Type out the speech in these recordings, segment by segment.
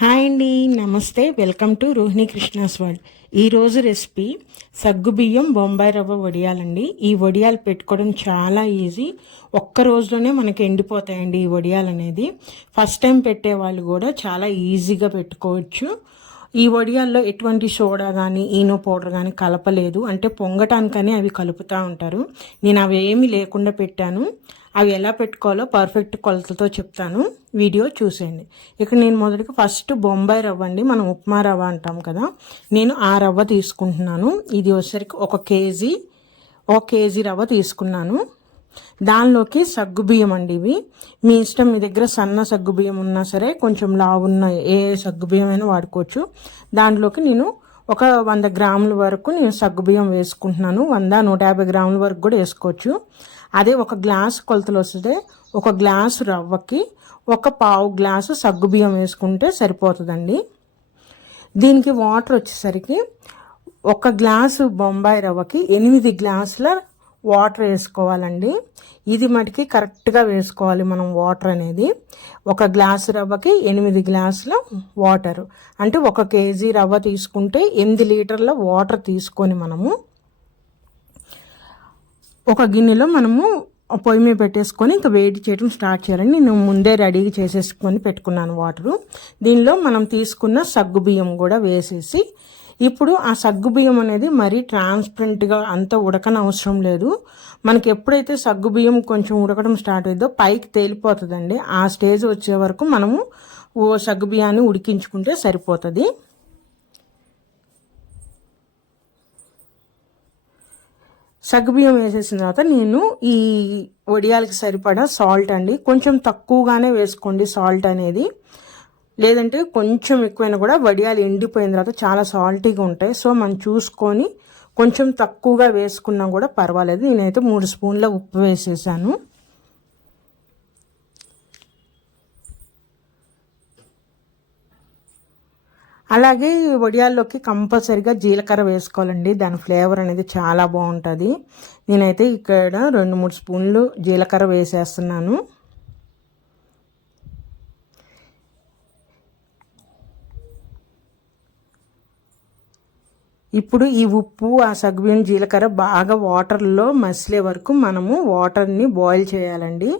Hi అండి నమస్తే. Welcome to Rohini Krishna's world. ఈరోజు రెసిపీ సగ్గుబియ్యం బొంబాయి రవ్వ వడియాలండి. ఈ వడియాలు పెట్టుకోవడం చాలా ఈజీ. ఒక్క రోజులోనే మనకి ఎండిపోతాయండి ఈ వడియాలు అనేది ఫస్ట్ టైం పెట్టే వాళ్ళు కూడా చాలా ఈజీగా పెట్టుకోవచ్చు. ఈ వడియాల్లో ఎటువంటి సోడా కానీ ఈనో పౌడర్ కానీ కలపలేదు. అంటే పొంగటానికని అవి కలుపుతూ ఉంటారు. నేను అవి ఏమీ లేకుండా పెట్టాను. అవి ఎలా పెట్టుకోవాలో పర్ఫెక్ట్ కొలతతో చెప్తాను. వీడియో చూసేయండి. ఇక్కడ నేను మొదటిగా ఫస్ట్ బొంబాయి రవ్వ అండి. మనం ఉప్మా రవ్వ అంటాం కదా. నేను ఆ రవ్వ తీసుకుంటున్నాను. ఇది వచ్చేసరికి ఒక కేజీ ఒక కేజీ రవ్వ తీసుకున్నాను. దానిలోకి సగ్గుబియ్యం అండి ఇవి. మీ ఇష్టం మీ దగ్గర సన్న సగ్గుబియ్యం ఉన్నా సరే కొంచెం లావున్న ఏ సగ్గుబియ్యం అయినా వాడుకోవచ్చు. దాంట్లోకి నేను ఒక వంద గ్రాముల వరకు నేను సగ్గుబియ్యం వేసుకుంటున్నాను. వంద నూట యాభై గ్రాముల వరకు కూడా వేసుకోవచ్చు. అదే ఒక గ్లాస్ కొలతలు వస్తే ఒక గ్లాసు రవ్వకి ఒక పావు గ్లాసు సగ్గుబియ్యం వేసుకుంటే సరిపోతుందండి. దీనికి వాటర్ వచ్చేసరికి ఒక గ్లాసు బొంబాయి రవ్వకి ఎనిమిది గ్లాసుల వాటర్ వేసుకోవాలండి. ఇది మటుకి కరెక్ట్గా వేసుకోవాలి మనం వాటర్ అనేది. ఒక గ్లాసు రవ్వకి ఎనిమిది గ్లాసుల వాటర్. అంటే ఒక కేజీ రవ్వ తీసుకుంటే ఎనిమిది లీటర్ల వాటర్ తీసుకొని మనము ఒక గిన్నెలో మనము పొయ్యి మీద పెట్టేసుకొని ఇంకా వేడి చేయడం స్టార్ట్ చేయాలని నేను ముందే రెడీగా చేసేసుకొని పెట్టుకున్నాను వాటరు. దీనిలో మనం తీసుకున్న సగ్గు బియ్యం కూడా వేసేసి ఇప్పుడు ఆ సగ్గు బియ్యం అనేది మరీ ట్రాన్స్పరెంట్గా అంత ఉడకన అవసరం లేదు. మనకి ఎప్పుడైతే సగ్గు బియ్యం కొంచెం ఉడకడం స్టార్ట్ అయిందో పైకి తేలిపోతుందండి. ఆ స్టేజ్ వచ్చే వరకు మనము ఓ సగ్గు బియ్యాన్ని ఉడికించుకుంటే సరిపోతుంది. సగ్గుబియ్యం వేసేసిన తర్వాత నేను ఈ వడియాలకి సరిపడా సాల్ట్ అండి. కొంచెం తక్కువగానే వేసుకోండి సాల్ట్ అనేది. లేదంటే కొంచెం ఎక్కువైనా కూడా వడియాలు ఎండిపోయిన తర్వాత చాలా సాల్టీగా ఉంటాయి. సో మనం చూసుకొని కొంచెం తక్కువగా వేసుకున్నా కూడా పర్వాలేదు. నేనైతే మూడు స్పూన్ల ఉప్పు వేసేసాను. అలాగే వడియాల్లోకి కంపల్సరిగా జీలకర్ర వేసుకోవాలండి. దాని ఫ్లేవర్ అనేది చాలా బాగుంటుంది. నేనైతే ఇక్కడ రెండు మూడు స్పూన్లు జీలకర్ర వేసేస్తున్నాను. ఇప్పుడు ఈ ఉప్పు ఆ సగ్గుబియ్యం జీలకర్ర బాగా వాటర్లో మసిలే వరకు మనము వాటర్ని బాయిల్ చేయాలండి.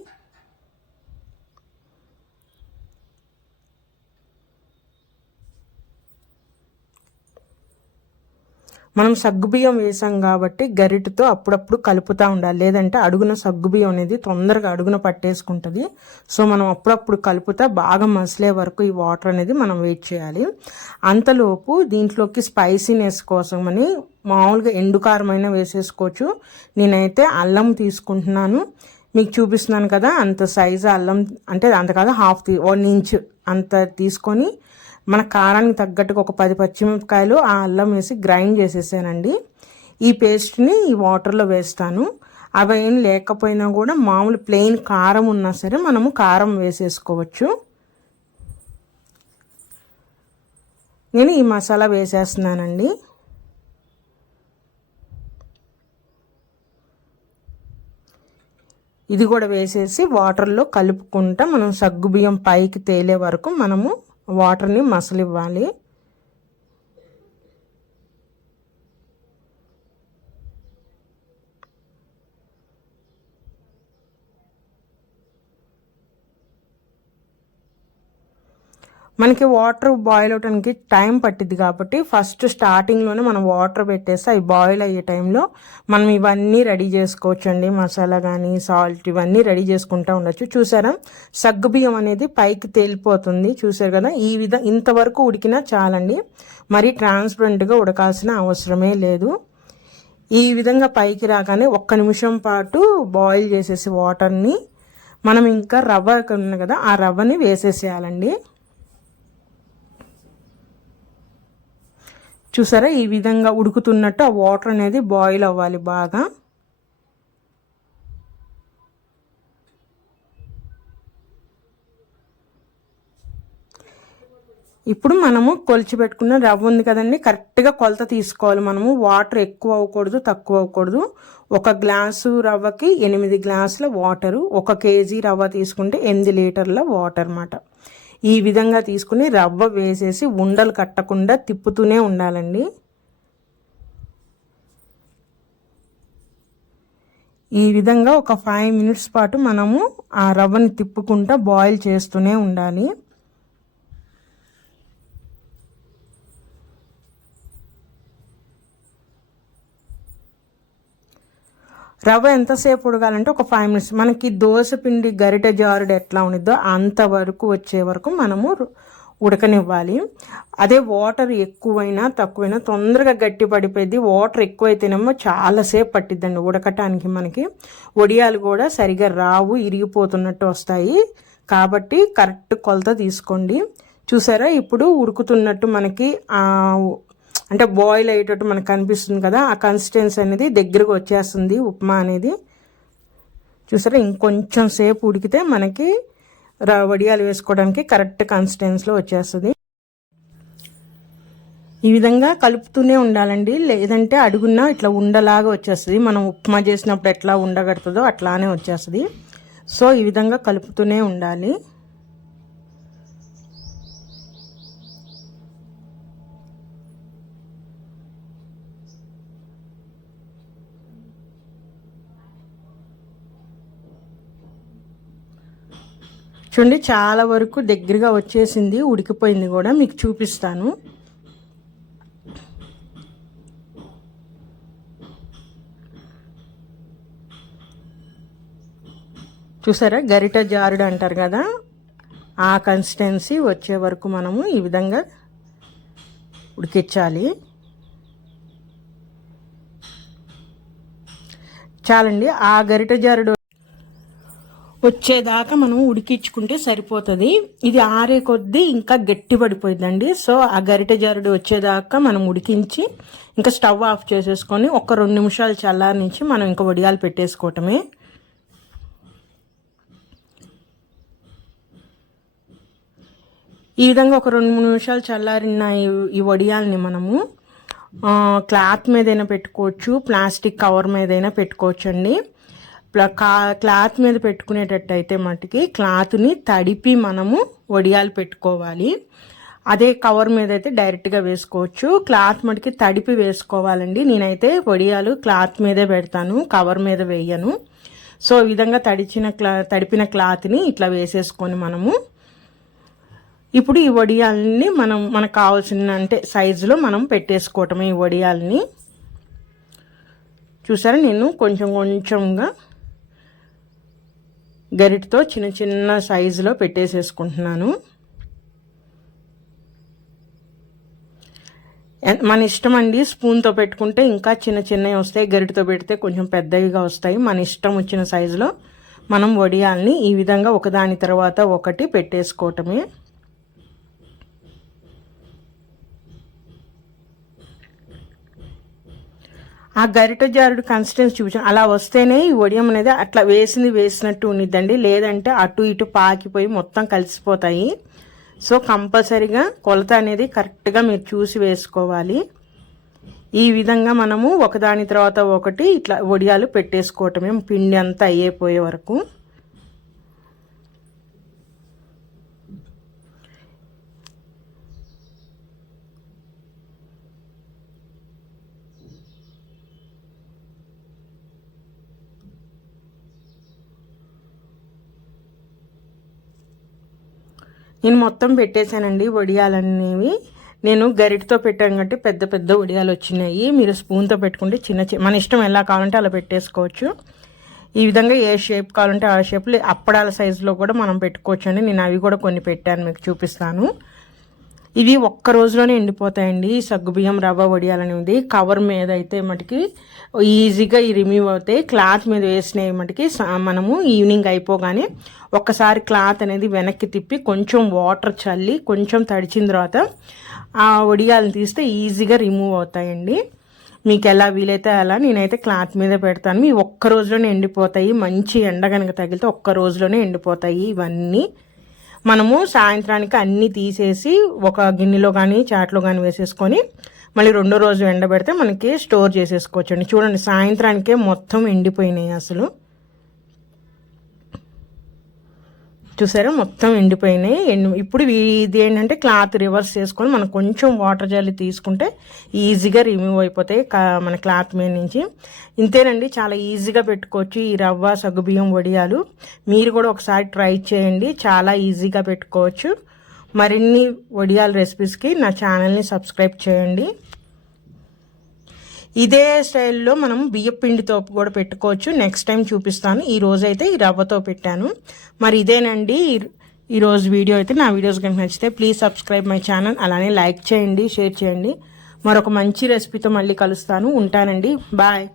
మనం సగ్గుబియ్యం వేసాం కాబట్టి గరిటతో అప్పుడప్పుడు కలుపుతూ ఉండాలి. లేదంటే అడుగున సగ్గుబియ్యం అనేది తొందరగా అడుగున పట్టేసుకుంటుంది. సో మనం అప్పుడప్పుడు కలుపుతా బాగా మసిలే వరకు ఈ వాటర్ అనేది మనం వెయిట్ చేయాలి. అంతలోపు దీంట్లోకి స్పైసీనెస్ కోసం అని మామూలుగా ఎండుకారమైన వేసేసుకోవచ్చు. నేనైతే అల్లం తీసుకుంటున్నాను. మీకు చూపిస్తున్నాను కదా అంత సైజు అల్లం అంటే అంత కాదు హాఫ్ వన్ ఇంచ్ అంత తీసుకొని మన కారానికి తగ్గట్టుగా ఒక పది పచ్చిమిరపకాయలు ఆ అల్లం వేసి గ్రైండ్ చేసేసానండి. ఈ పేస్ట్ని ఈ వాటర్లో వేస్తాను. అవి ఏం లేకపోయినా కూడా మామూలు ప్లెయిన్ కారం ఉన్నా సరే మనము కారం వేసేసుకోవచ్చు. నేను ఈ మసాలా వేసేస్తున్నానండి. ఇది కూడా వేసేసి వాటర్లో కలుపుకుంటా మనం సగ్గుబియ్యం పైకి తేలే వరకు మనము వాటర్ని మసలివ్వాలి. మనకి వాటర్ బాయిల్ అవడానికి టైం పట్టిద్ది కాబట్టి ఫస్ట్ స్టార్టింగ్లోనే మనం వాటర్ పెట్టేసి అవి బాయిల్ అయ్యే టైంలో మనం ఇవన్నీ రెడీ చేసుకోవచ్చు అండి మసాలా కానీ సాల్ట్ ఇవన్నీ రెడీ చేసుకుంటూ ఉండొచ్చు. చూసారా? సగ్గుబియ్యం అనేది పైకి తేలిపోతుంది. చూసారు కదా? ఈ విధంగా ఇంతవరకు ఉడికినా చాలండి. మరీ ట్రాన్స్పరెంట్గా ఉడకాల్సిన అవసరమే లేదు. ఈ విధంగా పైకి రాగానే ఒక్క నిమిషం పాటు బాయిల్ చేసేసి వాటర్ని మనం ఇంకా రవ్వ ఉంది కదా ఆ రవ్వని వేసేసేయాలండి. చూసారా? ఈ విధంగా ఉడుకుతున్నట్టు ఆ వాటర్ అనేది బాయిల్ అవ్వాలి బాగా. ఇప్పుడు మనము కొలిచి పెట్టుకున్న రవ్వ ఉంది కదండి కరెక్ట్గా కొలత తీసుకోవాలి మనము. వాటర్ ఎక్కువ అవ్వకూడదు తక్కువ అవ్వకూడదు. ఒక గ్లాసు రవ్వకి ఎనిమిది గ్లాసుల వాటరు ఒక కేజీ రవ్వ తీసుకుంటే ఎనిమిది లీటర్ల వాటర్ అన్నమాట ఈ విధంగా తీసుకుని రవ్వ వేసేసి ఉండలు కట్టకుండా తిప్పుతూనే ఉండాలండి. ఈ విధంగా ఒక ఫైవ్ మినిట్స్ పాటు మనము ఆ రవ్వని తిప్పుకుంటా బాయిల్ చేస్తూనే ఉండాలి. రవ్వ ఎంతసేపు ఉడకాలంటే ఒక ఫైవ్ మినిట్స్ మనకి దోశ పిండి గరిటె జారుడు ఎట్లా ఉండిద్దో అంతవరకు వచ్చే వరకు మనము ఉడకనివ్వాలి. అదే వాటర్ ఎక్కువైనా తక్కువైనా తొందరగా గట్టి పడిపోయింది వాటర్ ఎక్కువైతేనేమో చాలాసేపు పట్టిద్దండి ఉడకటానికి మనకి. వడియాలు కూడా సరిగా రావు ఇరిగిపోతున్నట్టు వస్తాయి. కాబట్టి కరెక్ట్ కొలత తీసుకోండి. చూసారా? ఇప్పుడు ఉడుకుతున్నట్టు మనకి అంటే బాయిల్ అయ్యేటట్టు మనకు కనిపిస్తుంది కదా ఆ కన్సిస్టెన్సీ అనేది దగ్గరకు వచ్చేస్తుంది ఉప్మా అనేది. చూసారా ఇంకొంచెం సేపు ఉడికితే మనకి వడియాలు వేసుకోవడానికి కరెక్ట్ కన్సిస్టెన్సీలో వచ్చేస్తుంది. ఈ విధంగా కలుపుతూనే ఉండాలండి. లేదంటే అడుగున్నా ఇట్లా ఉండలాగా వచ్చేస్తుంది. మనం ఉప్మా చేసినప్పుడు ఎట్లా ఉండగడుతుందో అట్లానే వచ్చేస్తుంది. సో ఈ విధంగా కలుపుతూనే ఉండాలి. చూడండి చాలా వరకు దగ్గరగా వచ్చేసింది ఉడికిపోయింది కూడా. మీకు చూపిస్తాను. చూసారా? గరిట జారుడు అంటారు కదా? ఆ కన్సిస్టెన్సీ వచ్చే వరకు మనము ఈ విధంగా ఉడికించాలి. చాలండి. ఆ గరిట జారుడు వచ్చేదాకా మనం ఉడికించుకుంటే సరిపోతుంది. ఇది ఆరే కొద్దీ ఇంకా గట్టి పడిపోయిందండి సో ఆ గరిటె జారుడు వచ్చేదాకా మనం ఉడికించి ఇంకా స్టవ్ ఆఫ్ చేసేసుకొని ఒక రెండు నిమిషాలు చల్లారి నుంచి మనం ఇంకా వడియాలు పెట్టేసుకోవటమే. ఈ విధంగా ఒక రెండు మూడు నిమిషాలు చల్లారిన ఈ వడియాల్ని మనము క్లాత్ మీదైనా పెట్టుకోవచ్చు ప్లాస్టిక్ కవర్ మీదైనా పెట్టుకోవచ్చు అండి క్లాత్ మీద పెట్టుకునేటట్టయితే మటుకి క్లాత్ని తడిపి మనము వడియాలు పెట్టుకోవాలి. అదే కవర్ మీద అయితే డైరెక్ట్గా వేసుకోవచ్చు. క్లాత్ మటుకి తడిపి వేసుకోవాలండి. నేనైతే వడియాలు క్లాత్ మీదే పెడతాను కవర్ మీద వేయను. సో ఈ విధంగా తడిచిన క్లా తడిపిన క్లాత్ని ఇట్లా వేసేసుకొని మనము. ఇప్పుడు ఈ వడియాలని మనం మనకు కావాల్సిన అంటే సైజులో మనం పెట్టేసుకోవటం ఈ వడియాలని. చూసారా? నేను కొంచెం కొంచెంగా గరిటతో చిన్న చిన్న సైజులో పెట్టేసేసుకుంటున్నాను. మన ఇష్టం అండి స్పూన్తో పెట్టుకుంటే ఇంకా చిన్న చిన్నవి వస్తాయి. గరిటతో పెడితే కొంచెం పెద్దవిగా వస్తాయి. మన ఇష్టం వచ్చిన సైజులో మనం వడియాల్ని ఈ విధంగా ఒకదాని తర్వాత ఒకటి పెట్టేసుకోవటమే. ఆ గరిట జారుడు కన్సిస్టెన్సీ చూపించాను అలా వస్తేనే ఈ వడియం అనేది అట్లా వేసింది వేసినట్టు ఉండిద్దండి. లేదంటే అటు ఇటు పాకిపోయి మొత్తం కలిసిపోతాయి. సో కంపల్సరీగా కొలత అనేది కరెక్ట్గా మీరు చూసి వేసుకోవాలి. ఈ విధంగా మనము ఒకదాని తర్వాత ఒకటి ఇట్లా వడియాలు పెట్టేసుకోవటమే. పిండి అంతా అయ్యేపోయే వరకు. నేను మొత్తం పెట్టేశానండి వడియాలనేవి. నేను గరిటతో పెట్టాను కంటే పెద్ద పెద్ద వడియాలు వచ్చినాయి. మీరు స్పూన్తో పెట్టుకుంటే చిన్న చిన్న మన ఇష్టం ఎలా కావాలంటే అలా పెట్టేసుకోవచ్చు. ఈ విధంగా ఏ షేప్ కావాలంటే ఆ షేప్లో అప్పడాల సైజులో కూడా మనం పెట్టుకోవచ్చు అండి నేను అవి కూడా కొన్ని పెట్టాను మీకు చూపిస్తాను. ఇవి ఒక్క రోజులోనే ఎండిపోతాయండి. సగ్గుబియ్యం రవ్వ వడియాలనేది కవర్ మీద అయితే మటుకి ఈజీగా ఈ రిమూవ్ అవుతాయి. క్లాత్ మీద వేసినవి మటుకి మనము ఈవినింగ్ అయిపోగానే ఒక్కసారి క్లాత్ అనేది వెనక్కి తిప్పి కొంచెం వాటర్ చల్లి కొంచెం తడిచిన తర్వాత ఆ వడియాలను తీస్తే ఈజీగా రిమూవ్ అవుతాయండి. మీకు ఎలా వీలైతే అలా నేనైతే క్లాత్ మీద పెడతాను. మీ ఒక్క రోజులోనే ఎండిపోతాయి. మంచి ఎండ కనుక తగిలితే ఒక్క రోజులోనే ఎండిపోతాయి ఇవన్నీ. మనము సాయంత్రానికి అన్నీ తీసేసి ఒక గిన్నెలో కానీ చాట్లో కానీ వేసేసుకొని మళ్ళీ రెండో రోజు ఎండబెడితే మనకి స్టోర్ చేసేసుకోవచ్చండి. చూడండి సాయంత్రానికే మొత్తం ఎండిపోయినాయి అసలు. చూసారా? మొత్తం ఎండిపోయినాయి. ఎండు ఇప్పుడు ఇది ఏంటంటే క్లాత్ రివర్స్ చేసుకొని మనం కొంచెం వాటర్ జల్లి తీసుకుంటే ఈజీగా రిమూవ్ అయిపోతాయి కా- మన క్లాత్ మీద నుంచి. ఇంతేనండి చాలా ఈజీగా పెట్టుకోవచ్చు ఈ రవ్వ సగ్గుబియ్యం వడియాలు. మీరు కూడా ఒకసారి ట్రై చేయండి. చాలా ఈజీగా పెట్టుకోవచ్చు. మరిన్ని వడియాల రెసిపీస్కి నా ఛానల్ని సబ్స్క్రైబ్ చేయండి. ఇదే స్టైల్లో మనం బియ్యం పిండితో కూడా పెట్టుకోవచ్చు. నెక్స్ట్ టైం చూపిస్తాను. ఈ రోజైతే ఈ రవ్వతో పెట్టాను. మరి ఇదేనండి. ఈ- రోజు వీడియో అయితే నా వీడియోస్ కనుక నచ్చితే ప్లీజ్ సబ్స్క్రైబ్ మై ఛానల్ అలానే లైక్ చేయండి షేర్ చేయండి. మరొక మంచి రెసిపీతో మళ్ళీ కలుస్తాను. ఉంటానండి. బాయ్